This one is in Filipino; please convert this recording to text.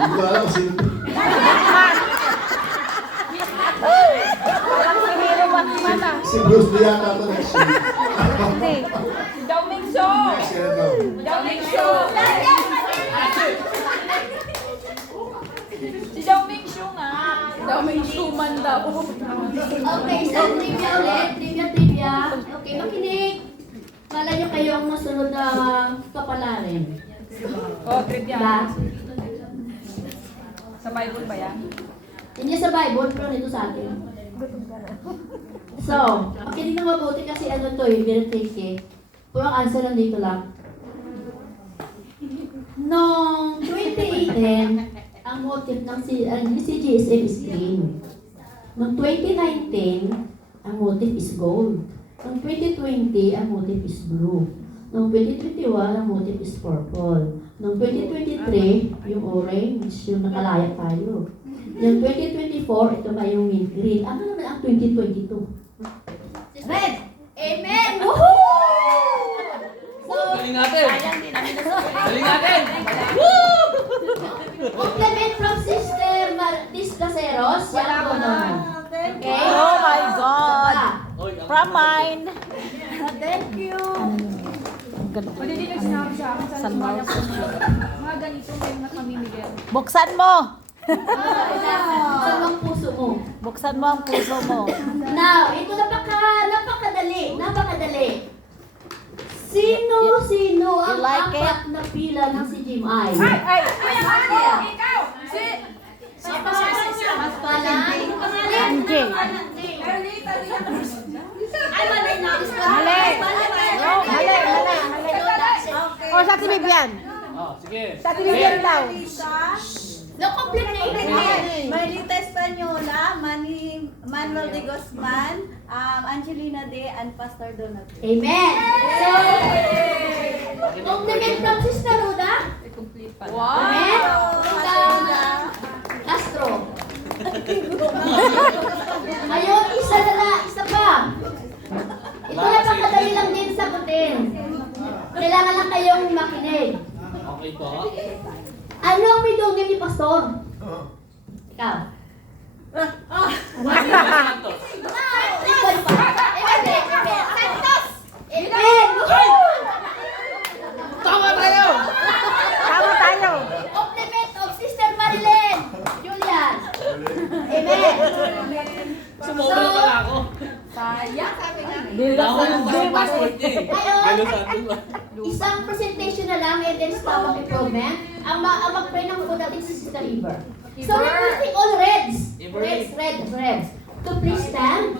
Hindi ko alam kung sino to. Parang si Hero Batman ah. Si Bruce Lee yata ito next year. Hindi. Daw Mingso! Next year daw. Daw Mingso! Si Daw Mingso nga. Daw Mingso man daw. Okay, so trivia ulit. Trivia. Okay, makinig. Kala nyo kayo ang masunod na kapalarin. Oh, trivia. Diba? Sa Bible ba yan? Hindi sa Bible, pero nito sa atin. So, makinig na mabuti kasi ano to eh, very tricky. Puro ang answer nandito lang. Noong 2018, ang motive ng CGSM is green. Noong 2019, ang motive is gold. Noong 2020, ang motive is blue. Noong 2021, ang motive is purple. Noong 2023, yung orange, yung nakalaya tayo. Yung 2024, ito ba yung mint green. Ano naman ang 2022? Red! Amen! Woohoo! So, Galing natin! Galing natin! compliment from Sister Martis Caseros. Yan po naman. Okay? Oh my God! Oy, From mine. Thank you. Ang ganda. Pwede din yung sinabi sa akin sa San sumaya Marcos. ko. Mga ganito may mga pamimigay. Buksan mo! Sa mga puso mo. Buksan mo ang puso mo. Now, ito napakadali. Napakadali. Sino ang You like it? apat na pila ng si Jim Ay? Ay! Ikaw! Si... Angie. Mali! Oh, mali, mali, mali. Oh, sa Ate Bibian. Oh, sige. Sa Ate Bibian daw. No, complete na ingredient. Maylita Española, Manuel de Guzman, Angelina De, and Pastor Donald. Amen. So, compliment from Sister Ruda. complete pa. Amen. From Castro. Ngayon, isa pa. Ito na pagkadali lang din sagutin. Kailangan lang kayong makinig. Okay po. Ano ang middle name ni Pastor? Ikaw. Tama tayo! Tama tayo. Compliment of Sister Marilyn. Julian. Amen. Sumobra pala ako. Ako yung passport niya eh. Ngayon, Gano'n sa atin ba? isang presentation na lang and then stomach improvement. Ang mag-pray ng po natin si Sister Iber. So, representing all reds. Iber. Reds. To please stand.